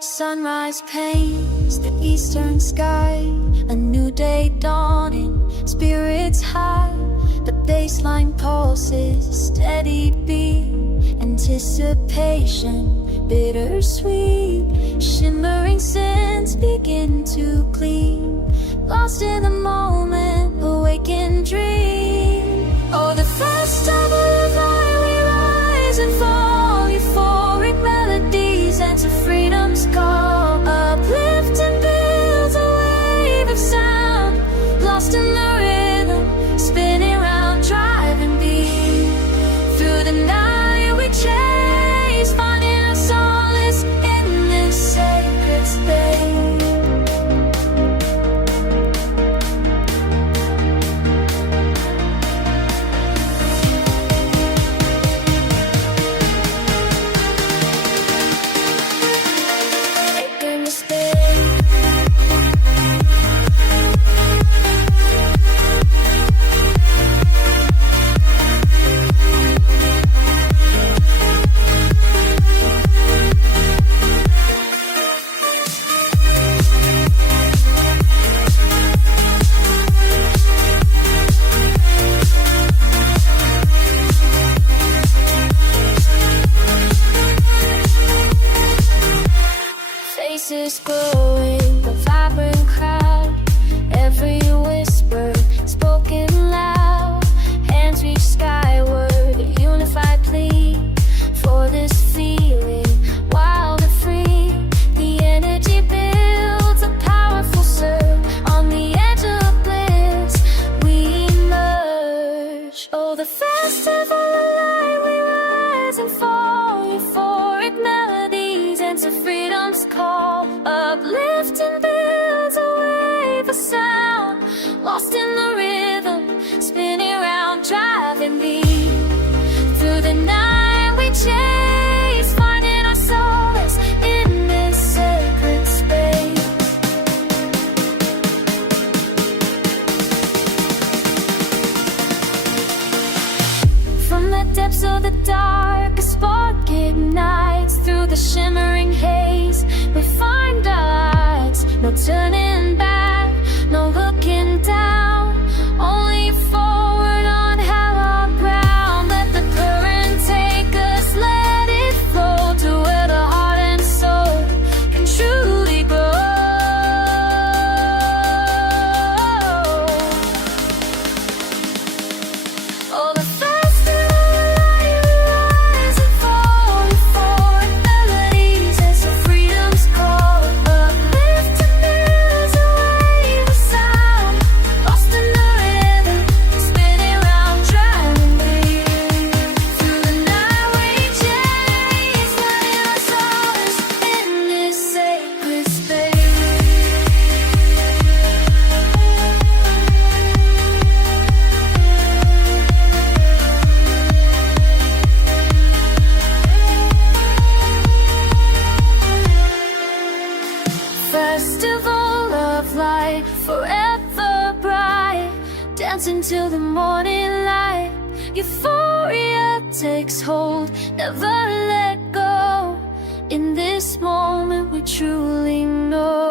Sunrise paints the eastern sky, a new day dawning, spirits high. The bassline pulses, steady beat, anticipation, bittersweet. Shimmering scents begin to gleam, lost in the moment, awakened dream. Oh, the festival of light, we rise and fall, euphoric melodies answer freedom's call. Uplift and build a wave of sound, lost in the rhythm, spinning round, driving beat. Through the night we chase, finding our solace in this sacred space. Faces glowing, the vibrant crowd, every whisper spoken loud. Hands reach skyward, a unified plea for this feeling, wild and free. The energy builds a powerful surge, on the edge of bliss we emerge. Oh, the festival of light, we rise and fall, euphoric melodies answer freedom's call. Uplift and builds a wave of sound, lost in the rhythm, spinning round, driving me. Through the night we chase, finding our solace in this sacred space. From the depths of the dark, a spark ignites. Through the shimmering haze we find our lights. No turning back, no looking down, only forward on hallowed ground. Let the current take us, let it flow to where the heart and soul can truly grow. Oh, the festival of light, forever bright, dancing till the morning light. Euphoria takes hold, never let go. In this moment we truly know